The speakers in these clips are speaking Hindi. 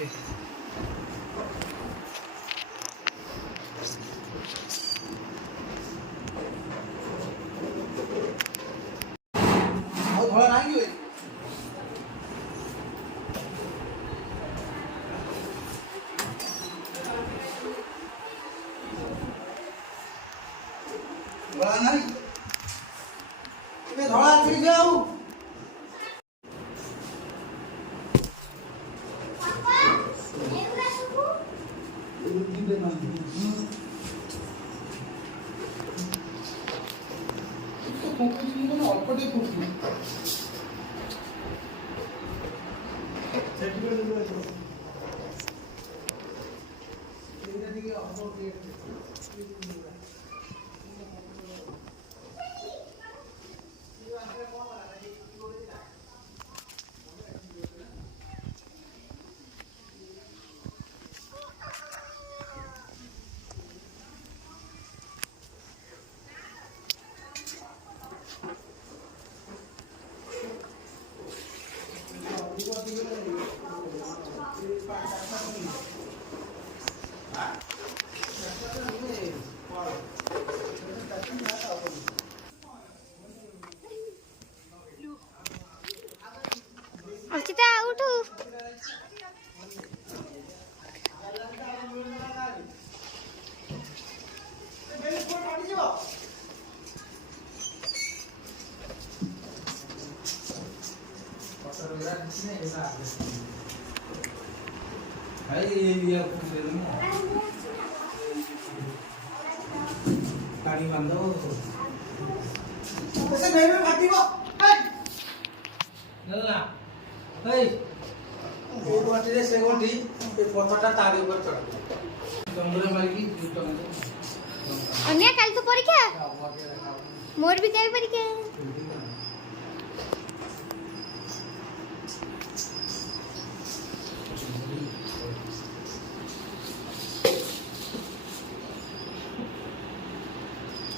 ଆଉ ଧଳା ନାହିଁ କି? ଧଳା ନାହିଁ ଏବେ ଧଳା ଅଛି ଯେ ଆଉ ଅଳ୍ପ ଟିକେ ଫୁଟୁ अर्चिता उठू पानी बांधो ऐसे नहीं में भागी वो ना ए गोटी रे से गोटी ए पथटा तारी ऊपर चढ़ डंगरे मारी की अन्य काल तो परीक्षा मोर भी काल परीक्षा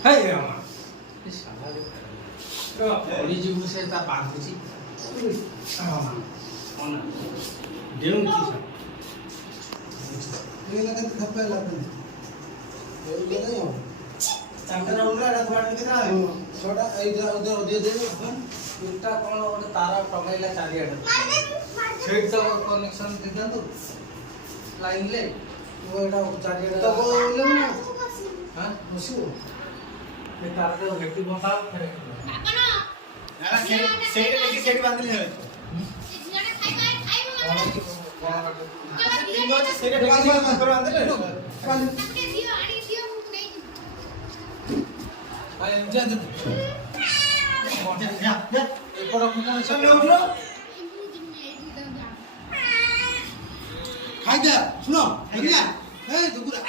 हे रामा इस साला तो बड़ी जीव से ता बांध छी रामा ओना देउ की ये लगा खप्पे लगा ये नहीं हो तांकर उनरा रात बाड़ कितना है छोटा ए उधर दे दे इटा कोन ओटे तारा टगाइला चारियाडे सेट तो कनेक्शन दे दंतु लाइन ले वो एटा चारियाडे तो बोले ना हां बसु ये तार तो हेटी बता फेरे आपनो यार सेट लेके सेट बांध ले झियाडा खाइ तीन बजे सेट बांध बांध ले ताके दियो आडी दियो मु नहीं भाई जा दे या एपड़ कोन सब ले उठो खाइ दे सुनो हेगिया ए दुगुरा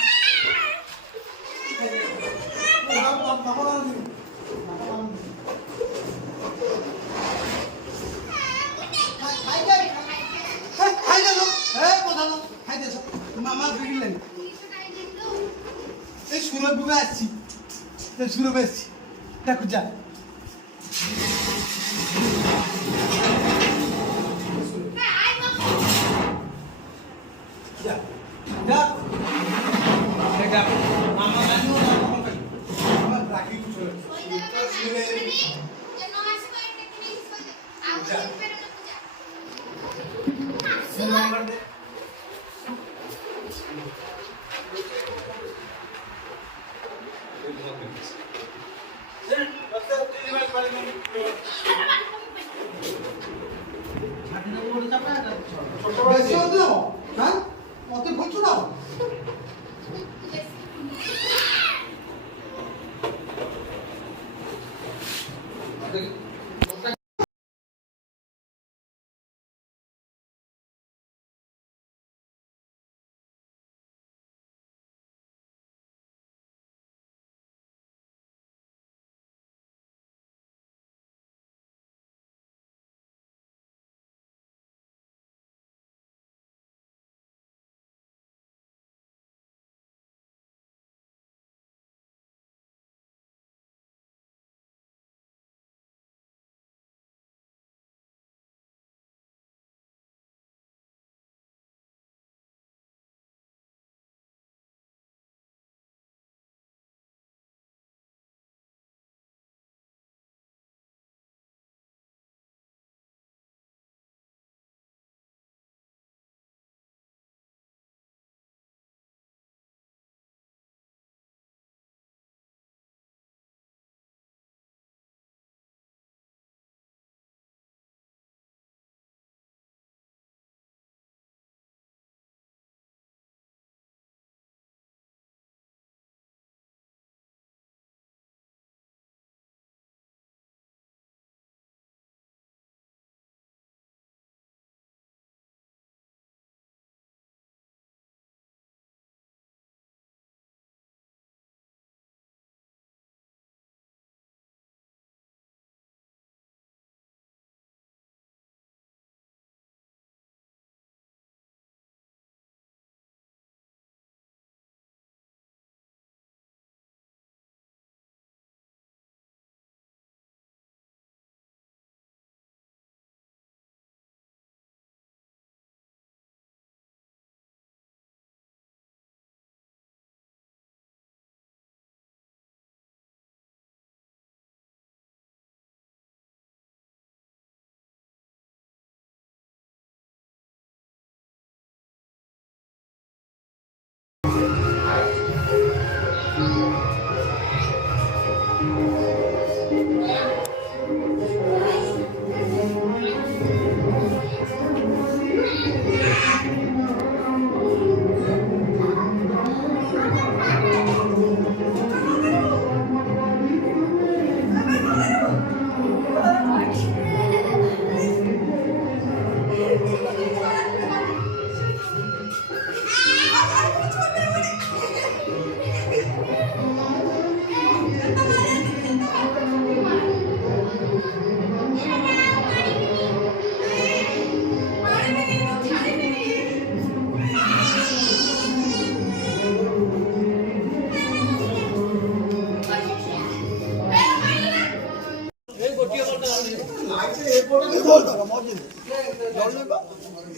मामा बिगड़लेन ए सुरज बुबे आछि ते सुरज आछि देखु जा जा जा देखा मामा गानु ना कोन पे मामा राखी कुछ जे नो आसी को टेक्निक सोई आ पेरे पूजा नंबर दे मत बुझु ना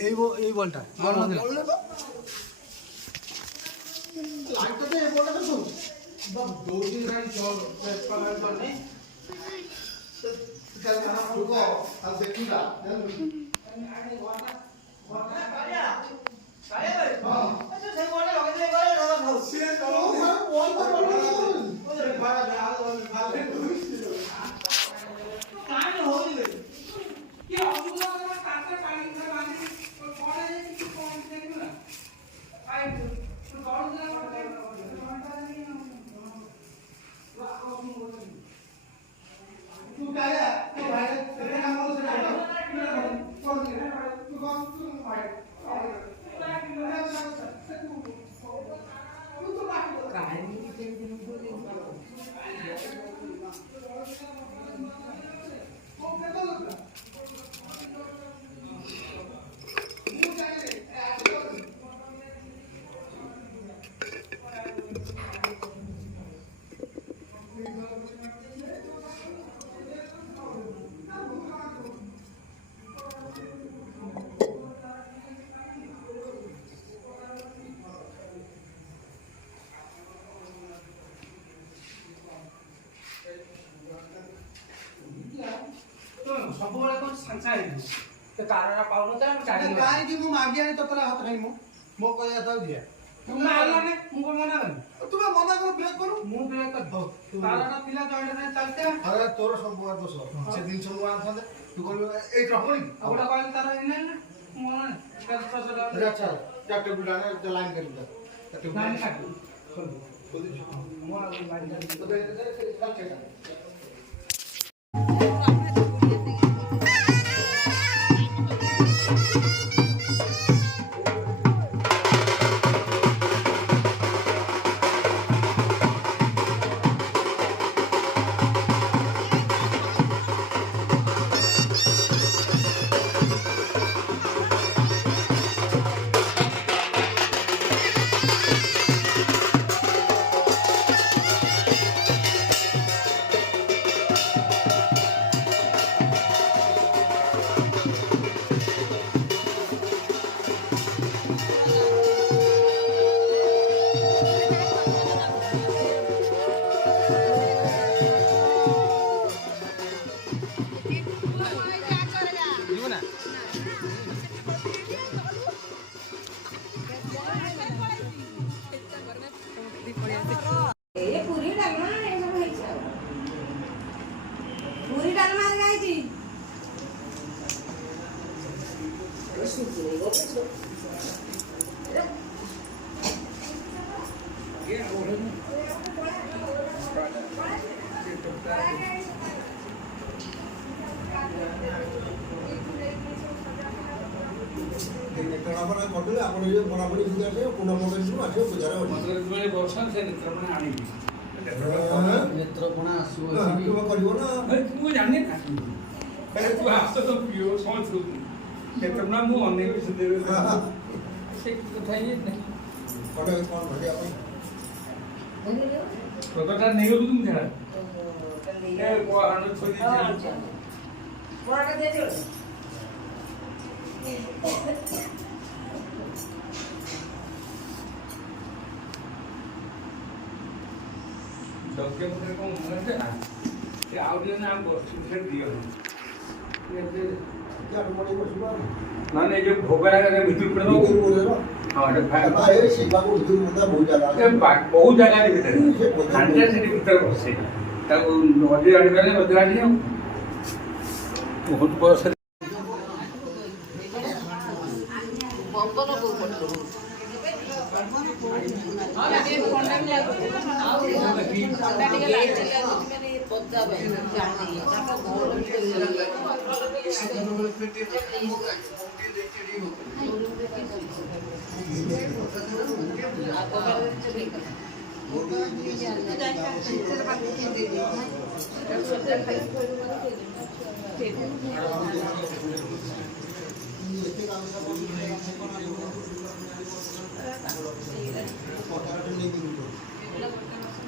এই বলটা বল বললে তো লাইটটা তো এই বলটা তো বাপ দৌড়ি গাড়ি চল পাগল পর নেই কাল কানা ফুলকো আর দেখুদা ସବୁବେଳେ କଣ ସାଙ୍ଗେ ସାଙ୍ଗେ ତ ତାରଟା ପାଉନଥିଲା ମୁଁ ଚାରି କାହିଁକି ମୁଁ ମାଗି ଆଣି ତତେ ହାତ ଖାଇ ମୋ କହିବା ଥାଉ ଦିଆ ତୁ ମାରିଲାନି ମୁଁ କଣ ମନା କଲି ତୁ ବା ମନା କର ବ୍ରେକ୍ କରୁ ମୁଁ ବ୍ରେକ୍ କରି ତାରଟା ପିଲା ଜଏଣ୍ଟ ଚାଲିଥିଲା ଆରେ ତୋର ସବୁ ଦୋଷ ସେ ଜିନିଷ ମୁଁ ଆଣିଥାନ୍ତେ ତୁ କହିଲୁ ଏଇ ଟ୍ରପଣି ଆଉ ଗୋଟା କହିଲି ତାର ଏଇନା ନା ମୁଁ ମନା ଆଚ୍ଛା ଚାରଟେ ବିଡାନେ ଲାଇନ୍ କରି ଦେ ଚାରଟେ ଲାଇନ୍ କାଟି ମୁଁ ଆଉ ଲାଇନ୍ କାଟି ତ ଚାଲଚେ नेत्रपणा आसो करबो ना तू जाने ना पहले तू आस तो पियो समझ तू नेत्रपणा मु अनेक सुदेव से कथा ये कोडे कोन भडिया अपन प्रकटा नेगो तुम जरा ए को अनु छोड़ी बड़ा का दे दियो डॉक्टर को मन से ना ये आउडियो ना हमको सुधर दियो क्या बड़ी मसला ना ने जो भोगरा का भीतर पड़ दो हां तो भाई सेवा को भीतर मुदा बहुत जगह है भीतर 100 से भीतर बसे तब नदी आड़ी में नदी आड़ी हम बहुत बस बम्बन को पड़ो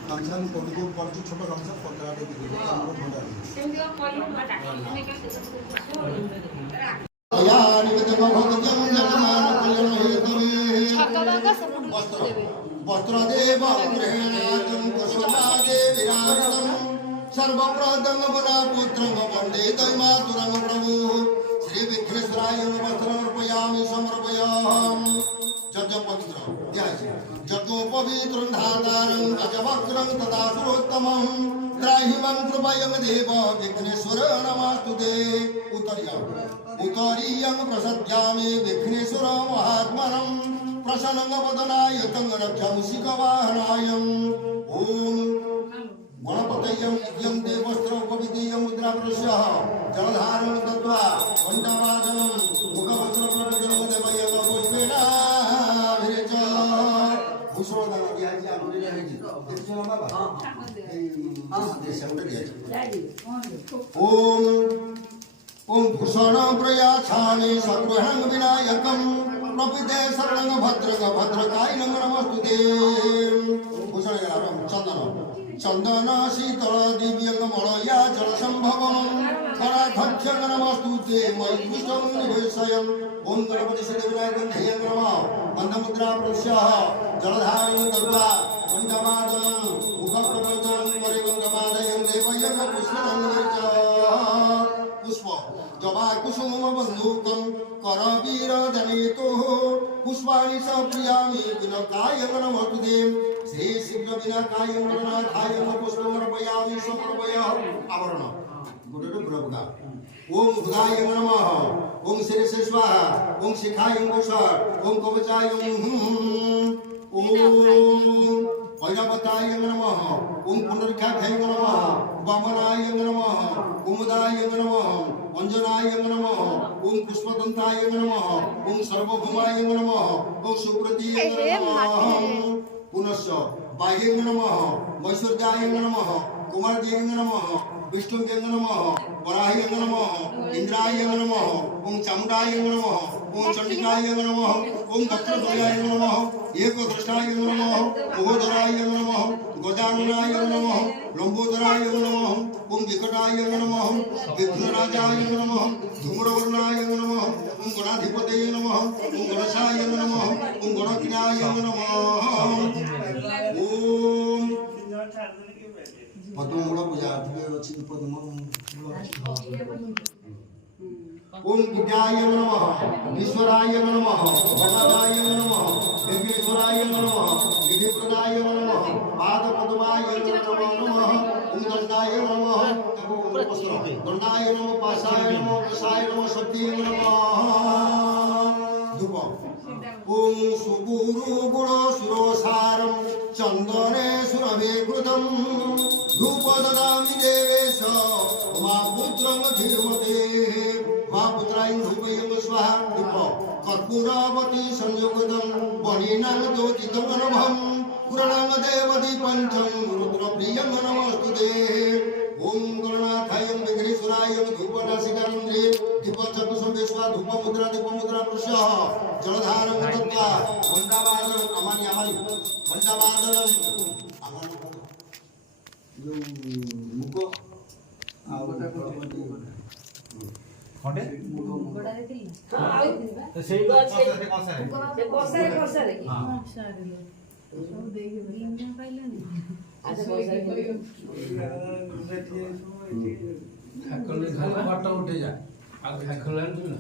गामसा को पड़ती छोटा गामसा 15 के वस्त्रदेव गृहणातं कुसुमादे विराजितं सर्वप्रथम गुणा पुत्रं वन्दे दैमातुरं प्रभु श्री विघ्नेश्वराय वस्त्रमर्पयामि समर्पयामि जगपवित्र जगोपवित्रं धातारं अजवक्त्रं तथा सुरोत्तमं त्राहिमं कृपयं देव विघ्नेश्वर नमस्तुते उत्तरीयं प्रसद्यामि विघ्नेश्वर महात्मनं प्रसन्नवदनाय तं रक्षमुषिकवाहनाय ओम गणपतयं यं देवस्त्रोपविधेयं मुद्राप्रस्यः जलधारणं दत्त्वा घण्टावादनं मुखवस्त्रप्रबोधनं देवयं पुष्पेण विरच भूषणदान दियाजी आमरे दियाजी देखियो बाबा हां देशंड दियाजी ओम भूषण प्रयाच्छामि सगृहं विनायकं प्रपिते शरणं भद्रकाय नमस्तुते भूषण चंदन चंदन शीतल दिव्यंग मलया जल संभवम कराध्यक्ष नमस्तुते मयि पुष्टं निवेशयं ओम गणपति सिद्धिविनायक ध्येयं नमः बन्धमुद्रा प्रस्यः जलधारणं दत्त्वा पंचवादनं मुखप्रबोधनं परिगङ्गमादयं देवयं पुष्पं पुष्प जबा कुसुम बंधुकं करवीर दनेतो पुष्पाणि सप्रियामि विनकाय नमस्तुते श्री शीघ्र विनाकाय गणनाथाय पुष्पमर्पयामि समर्पय आवरण गुरुदेव प्रभुगा ओम भुगाय नमः ओम शिरसे स्वाहा ओम शिखाय नमः ओम कवचाय ओम ऐरावताय नमः ओम पुंडरीकाक्षाय नमः वामनाय नमः कुमुदाय नमः अंजनाय नमः ओम पुष्पदंताय नमः ओम सर्वभौमाय नमः ओम सुप्रतीय नमः पुनश्च बाह्य नमः मैश्वर्याय नमः कुमारदेव नमः विष्णुदेव नमः वराह्य नमः इंद्राय नमः ओम चामुंडाय नमः ओम चंडिकाय नमः ओम दक्षिणाय नमः एकदृष्टाय नमः महोदराय नमः गजाननाय नमः लंबोदराय नमः ओम विकटाय नमः विघ्नराजाय नमः धूम्रवर्णाय नमः ओम गणाधिपतये नमः ओम गणेशाय नमः ओम गणकिनाय नमः ओम पद्ममूल पूजा अछि पद्म ओम विद्याय नमः ईश्वराय नमः भगवताय नमः विघ्नेश्वराय नमः विधिप्रदाय नमः पादपद्माय नमः ओम दंडाय नमः दंडाय नमः पाशाय नमः कषाय नमः शक्तिय नमः धूप ओम सुगुरु गुण सुरोसारं चंदने सुरभे कृतं धूप ददामि देवेश मा पुत्रं धीमते मा पुत्राय धूपयं स्वाहा धूप कर्पूरावती संयोगदं वनिनां ज्योतितं नभं पुराणं देवदी पंचम रुद्रप्रियं नमस्तुते ओम गणनाथाय विघ्नेश्वराय धूपनासिकानंदे दीपचतुर्संवेश्वा धूपमुद्रा प्रस्यः जलधारणं दत्त्वा घण्टावादनं अमानि घण्टावादनं मुख खंडे सेई कसारे हां सब देखे बिना पाइलानी आज खाकल खाली बाटा उठे जा आ खाकल आन ना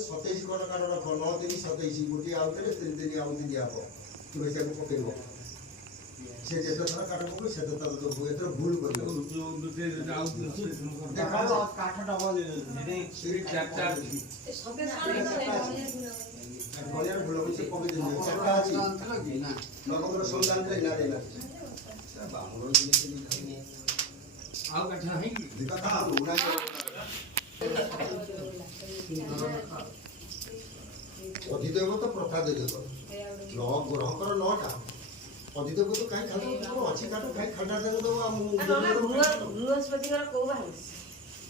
सतैश गोटे कारण 9 3 27 गोटे आउते 3 3 आउते दिया ତୁମେ ତାକୁ ପକେଇବ ସେ ଯେତେ ଥର କାଠ ପକେଇବ ସେତେ ଥର ଦେବୁ ଏଥର ଭୁଲ କରିବ କାଠ ଡବ ଗଳିଆର ଭୁଲ ସେ ପକେଇ ଦେବୁ ଚାରିଟା ଅଛି ନବଙ୍କର ସନ୍ଧାନ ନା ଦେଇନା ବାମୁର ଜିନିଷ ଆଉ କାଠ ନାହିଁ କଥା ଉଡ଼ା ଅଧିଦେବ ତ ପ୍ରଥା ଦେଇଦେବ ଗ୍ରହଙ୍କର 9ଟା ଅଧିଦେବ ତ କାହିଁ ଖାଦ୍ୟ ଅଛି କାଠ କାହିଁ ଖାଟା ଦେବ ଦେବ ବୃହସ୍ପତିଙ୍କର କୋଉ ବାହାରେ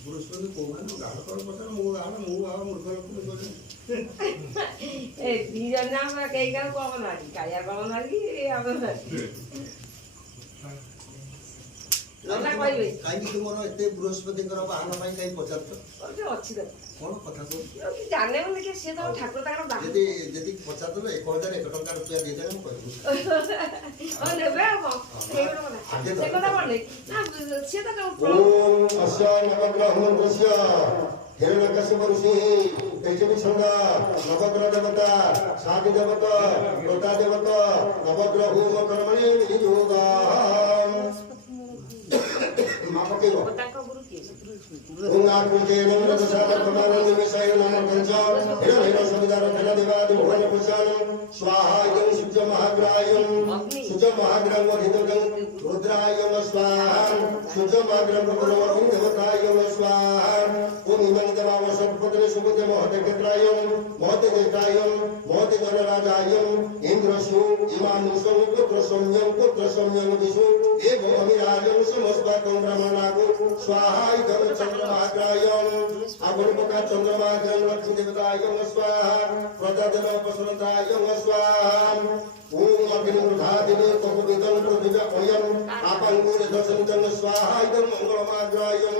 ବୃହସ୍ପତି କୋଉମାନେ ଗାଢ଼ କର ପଚାର ମୁଁ ଗାଢ଼ ମୁଁ ଆଉ ମୂର୍ଖ ଲୋକ ଏ ଦି ଜଣ ଯାକ କେହି କାହାକୁ କମ ନାହାନ୍ତି କାଳିଆ କମ ନାହାନ୍ତି ଆମର କହିବେ କାହିଁକି ତୁମର ଏତେ ବୃହସ୍ପତିଙ୍କର ବାହାନ ପାଇଁ କାହିଁ ପଚାରୁଛ ଅଛି ତ କଣ କଥା କହୁଛ ଜାଣେ ମାନେ କି ସେ ତ ଠାକୁର ତାଙ୍କର ବାହାନ ଯଦି ଯଦି ପଚାରୁଥିଲ 1001 ଟଙ୍କା ରୁପିଆ ଦେଇଦେଲେ ମୁଁ କହିବି ହଁ ନେବେ ଆଉ କଣ ସେଇ ଗୋଟେ କଥା ସେ କଥା ପଡିଲେ ନା ସିଏ ତ ओम अस्य नवग्रहमन्त्रस्य हिरण्यकश्यप ऋषिः तैजविच्छन्दा नवग्रह देवता शादि देवता प्रता देवता नवग्रहोम कर्मणि विनियोगा मापकेव ତାଙ୍କ ଗୁରୁ କିଏ ओम आकृते नमः दशाकर्माण निमिषाय नमः पंच हिरण्य सविदार खल देवादि भुवन पुषाण स्वाहा यं सूर्य महाग्रायं सूर्य महाग्रह अधितगं रुद्राय स्वाहा सूर्य महाग्रह प्रभुरवं देवताय स्वाहा ओम इमं देवाव सर्वपत्रे सुपते महते क्षेत्राय महते ज्येष्ठाय महते जनराजाय इंद्रसु इमानुषं पुत्र सौम्यं विषु एव अमिराजं समस्ताकं ब्रह्मणागो स्वाहा इदं चन्द्रमाग्रायं अगुणपका चन्द्रमाग्रं लक्ष्मी देवताय स्वाहा प्रजादेव प्रसन्नताय स्वाहा ओम अग्निमृधादिवे कपुदिदं पृथिव्या अयं आपङ्गुरे दशनितं स्वाहा इदं मङ्गलमाग्रायं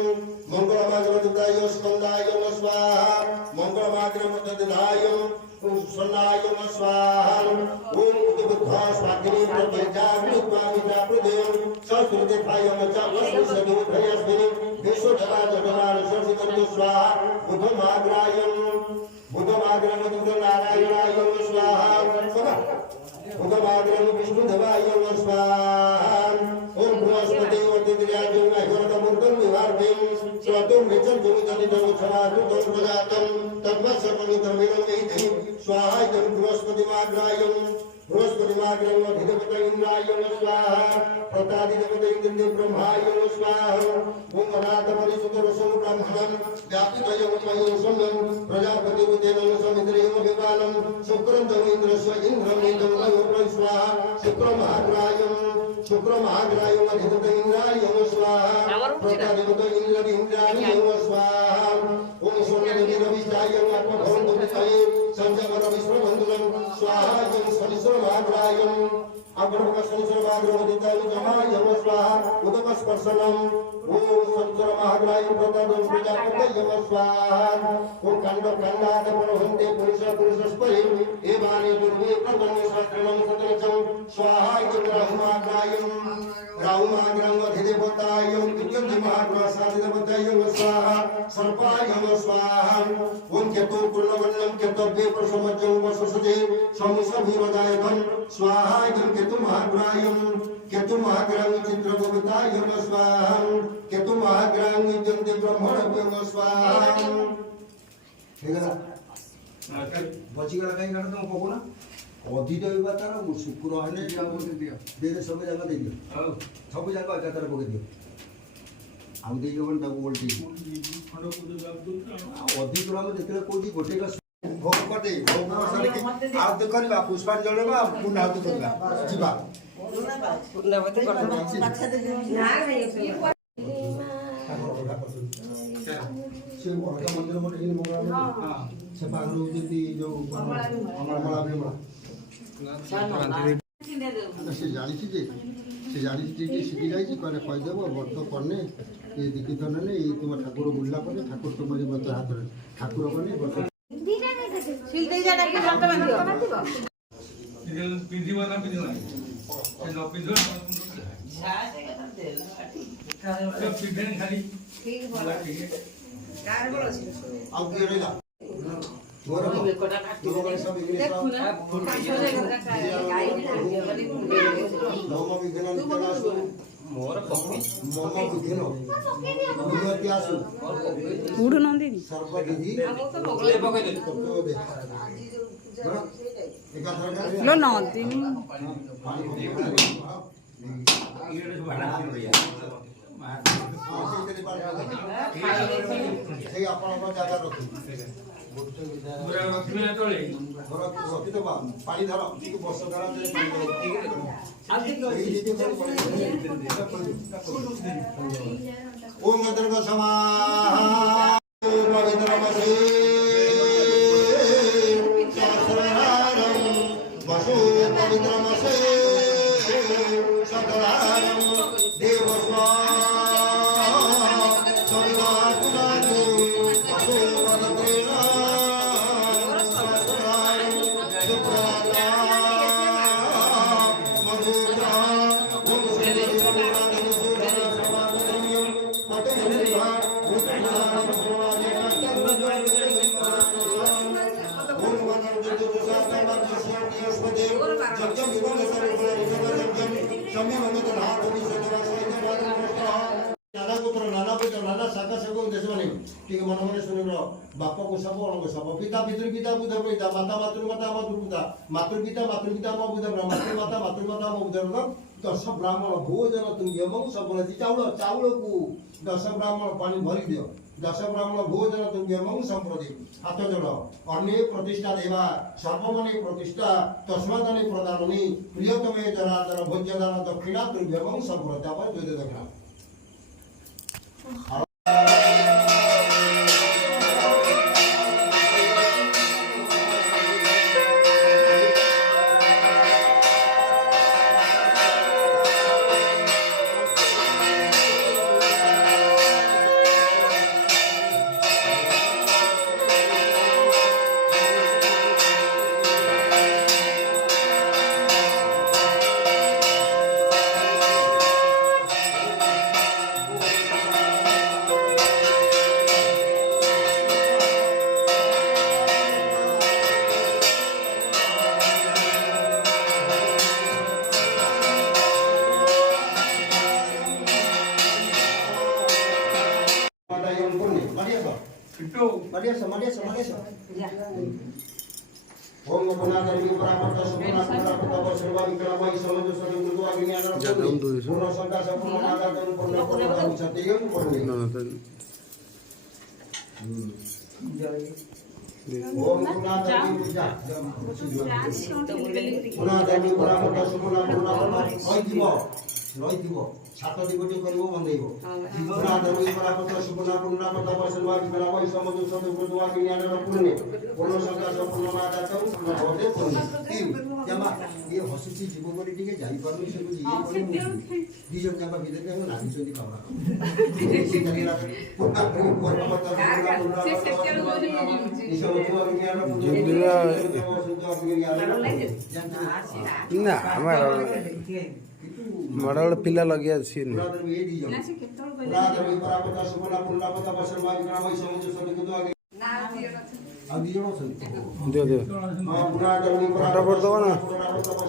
मङ्गलमाग्रवदुताय स्कन्दाय स्वाहा मङ्गलमाग्रवदुताय स्वनाय स्वाहा ओम बुद्धा स्वाग्नि प्रपंचाग्नित्वामिता प्रदेव संस्कृतिभाय च वस्तुसदो भयस्मिनि विश्वधरा जगदार सर्वसिद्धि स्वाहा बुद्धमाग्रवदुत नारायणाय स्वाहा बुद्धमाग्रव विष्णुदेवाय स्वाहा ओम बृहस्पति वतिद्राजं अहिरतमूर्तं विवार्भिं स्वतुं विचर्जुं जनितं क्षमातुतं प्रजातं तद्वत्सपमितमिदं स्वाहा इदं बृहस्पतिमाग्रायं बृहस्पतिमाग्रं अधिदेवता इन्द्राय स्वाहा प्रतादिदेवता इन्द्रदेव ब्रह्माय स्वाहा ओम अनाथपरिसुतरसं ब्रह्मणं व्यापितयं मयं सम्यं प्रजापतिरुदेनं समित्रेव विपालं शुक्रं इन्द्रस्य इन्द्रं इदं वयो स्वाहा शुक्रमहाग्रायं अधिदेवता इन्द्राय स्वाहा प्रतादिदेवता इन्द्राय स्वाहा ओम सोमदेवीरविष्टाय आत्मभवन्तुविषये संजमन विश्वबन्धुनं स्वाहा यं सनिश्रमाग्रायं अग्रभगसनिश्रमाग्रवदिताय जमाय स्वाहा उदकस्पर्शनं ओम सनिश्रमाग्रायं प्रतादं प्रजापतये स्वाहा ओम खण्डखण्डाद परहन्ते पुरुषस्परि एवानि दुर्वे प्रपन्ने शास्त्रनं सतरचं स्वाहा इदं राहुमाग्रं अधिदेवताय विद्युन्महाग्रसादिदेवताय स्वाहा सर्पाय स्वाहा ओम केतु पूर्णवर्णं केतव्ये प्रसमज्जं वसुसुजे समुसभिवदायकं स्वाहा इदं केतुमहाग्रं चित्रगोविताय स्वाहा केतुमहाग्रं इदं ब्रह्मणभ्यं स्वाहा ठीक है बचिगला कहीं काट तुम पको ना अधिदेव तार शुक्र हेले दे सब जगह दे दियो सब जगह एकातर पके दियो आउ दे जवन ताको बोलती अधिक राम जेते कोजी गोटे का भोग करते भोग करले के आउत करबा पुष्पांजलि बा पुण्याहुति करबा जीवा पूर्णावती करते ना नहीं से अर्घा मंदिर मोटे इन मंगला हां से बागरो जेती जो अमरमला बेमला से जानी जे सीधी जाई कहले कह देबो व्रत करने ये दीक्षित ने ये तुम ठाकुर बुल्ला करे ठाकुर तुम व्रत हाथ रे ठाकुर बने व्रत सिल दे जाडा के हाथ बांधियो पिंधिबो ना पिंधिबो से न पिंधो सब पिंधन खाली ठीक बोला ठीक है कार बोलो आउ के रेला ମୋର ଲୋକମାନେ ସବୁ ଇଂଲିଶ ମମ ବିଘ୍ନ ନିତ୍ୟ ଆସୁ ମୋର ପପି ମମ ବିଘ୍ନ ନିୟତି ଆସୁ ଉଡୁ ନନ୍ଦି ସର୍ବବିଧି ଏ ପକେଇ ଦେ ତତ୍ତ୍ୱ ଏକାଥରକେ लो ନନ୍ଦିନି ସେଇ ଆପଣଙ୍କ ଜାଗା ରଖୁ ରଖିଦେବା ପାଣି ଧର ଟିକେ ବର୍ଷ ଧର ଓମ୍ ଦୁର୍ଗ ସମା ପବିତ୍ର ମସେ ସହସ୍ରାରମ୍ ବସୁ ପବିତ୍ର ମସେ ସକଳାରମ୍ ଦେବସ୍ୱା সবিতাকুলানি বসু পবিত্রেণ সহস্রারম শুক্রালা মধুরা ওম শ্রী গুরুনাথ সুধা সমাধর্ম্যম পতঞ্জলিভা ভূতনাম সমাজে ওম মনর্জিত দুসাতমাদিস্যস্পদে যজ্ঞ বিভব সর্বযজ্ঞ সম্যমত ধাত বিশ্বদেবা সৈন্যবাদ नाना पुत्र नाना पुत्र नाना शाखा शाखा देश माने ठीक मन मन सुन बाप को सब अणग सब पिता पितृपिता बुध पिता माता मातृमाता मातृपिता मातृपिता मातृपिता म बुध मातृमाता मातृमाता म बुध दश ब्राह्मण भोजन तुम यमं सबलति चाउल को दश ब्राह्मण पानी भरी दियो दश ब्राह्मण भोजन तुम यमं संप्रति हाथ जोड़ अन्य प्रतिष्ठा देवा सर्वमने प्रतिष्ठा तस्मादने प्रदाननि प्रियतमे जनार्दन भोज्यदान दक्षिणा तुम यमं संप्रति आप द्वैत दक्षिणा ओम गुणाधर्मी परामर्श सुगुणा पुरा सर्वा विक्रमय समज सद गुरु अग्नि आनंद पूर्ण संका संपूर्ण नागातन पूर्ण पूर्ण सत्यम पूर्ण ओम गुणाधर्मी पूजा गुणाधर्मी परामर्श सुगुणा पुरा रही छात दिगटी करिवो बंदेइवो गुणाधर्मी परामर्श सुगुणा पुरा सर्वा विक्रमय समज सद गुरु अग्नि आनंद पूर्ण संका संपूर्ण नागातन पूर्ण पूर्ण तीन जमा ये हसुची जीव बोली टिके जाई पारु से बुझी ये बोली दिजन जमा भीतर के नानी चोदी पावला से चली रा पुटा पूर्ण पता से सेक्टर बोली निशो तो अग्नि ना हमारा मडल पिला लगिया छी ये दिजन गुणाधर्मी परामर्श सुगुणा पुरा सर्वा विक्रमय समज सद गुरु अग्नि अब दिजन अछन दियो दियो हां गुणाधर्मी फटाफट दो ना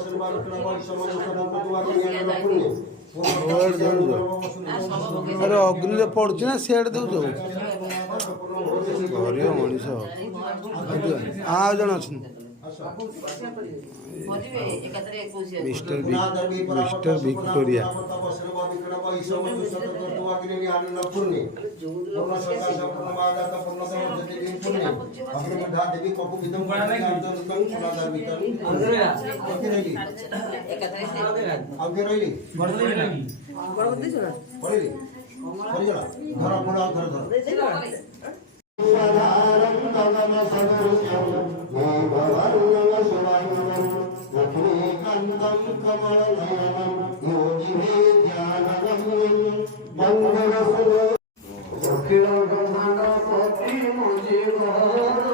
सर्वा विक्रमय समज सद गुरु अग्नि आनंद पूर्ण अरे अग्नि रे पड़छ ना सेड देउ जो घरे मनीष आ जण अछन मिस्टर विक्टोरिया साधारं गगन सदृश्यं मेघवर्णं शुभंगं लक्ष्मीकान्तं कमलनयनं योगिभिः ध्यानगम्यं मङ्गलस्वरूपं दक्षिणब्रह्माण्डपति मुजिबस्वामी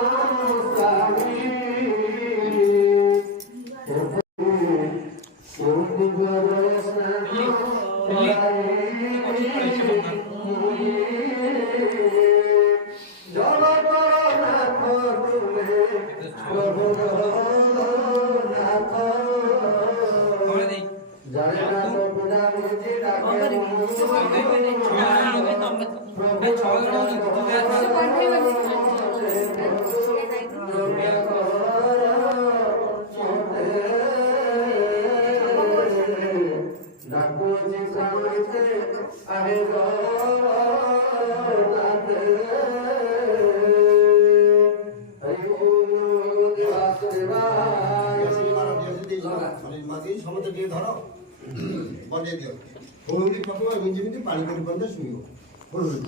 ସମସ୍ତେ ଟିକେ ଧର ବନେଇ ଦିଅ ହୁଳୁହୁଳି ପକେଇବ ଏମିତି ଯେମିତି ପାଣି ପର୍ଯ୍ୟନ୍ତ ଶୁଣିବ ହୁଳୁହୁଳି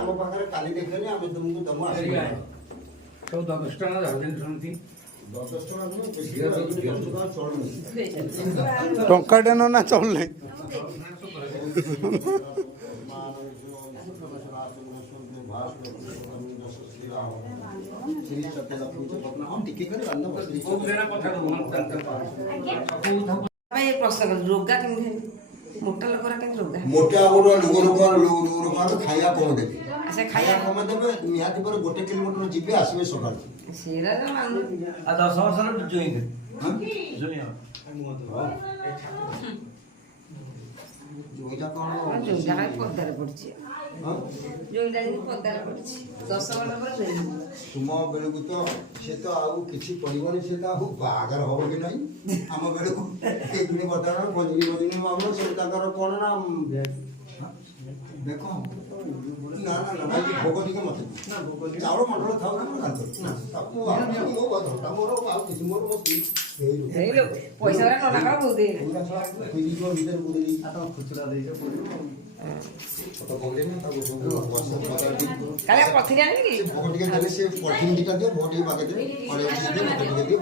ଆମ ପାଖରେ କାଲି ଦେଖିଲେନି ଆମେ ତୁମକୁ ଦମ ଆସିବା ସବୁ 10 ଟଙ୍କା ଧରିଛନ୍ତି ଶୁଣନ୍ତି 10 ଟଙ୍କା ନୁହେଁ ବେଶୀ ଚଳୁନି ଟଙ୍କାଟେ ନା ଚଳିଲେ ପ୍ରଶ୍ନ ରୋଗା କେମିତି ମୋଟା ଲୋକରା କେମିତି ରୋଗା ମୋଟା ଗୋଟେ ଲୋକ ଖାଇବା କମ ଦେବେ ସେ ଖାଇବା ଖାଇବା କମ ଦେବେ ନିହାତି ପରେ 1 କିଲୋମିଟର ଯିବେ ଆସିବେ ସକାଳୁ ସେଇଟା ତ ମାନୁ 10 ବର୍ଷର ଜଏନ୍ ଯୋଉଟା କଣ ଯୋଉଟା ପଦାରେ ପଡିଛି ଯୋଉଟା ଯେମିତି ପଦାରେ ପଡିଛି 10 ବର୍ଷ ପରେ ତୁମ ବେଳକୁ ତ ସେ ତ ଆଉ କିଛି କରିବନି ସେ ତ ଆଉ ବାହାଘର ହବ କି ନାହିଁ ଆମ ବେଳକୁ ଏଗୁଣି ବର୍ତ୍ତମାନ ବଜୁରୀ ଆମର ସେ ତାଙ୍କର କଣ ନା ଦେଖ ନା ନା ନା ଭାଇ ଭୋଗ ଟିକେ ମତେ ଚାଉଳ ମଣ୍ଡଳ ଥାଉ ନା ମୋ କଥା ମୋର ଆଉ କିଛି ମୋର ପଇସା ଗୁରା ନନା କାଳ ବହୁତ ଭିତରେ ପୁରେଇ ଖୁଚୁରା ଦେଇଛ କାଳେ ପଥିରେ ଆଣିବି କି ଭୋଗ ଟିକେ ଦେଲେ ସେ ପଲିଥିନ୍ ଦିଟା ଦିଅ ଭୋଗ ଟିକେ ବାଗେଇ ଦେବେ ଟିକେ ଦିଅ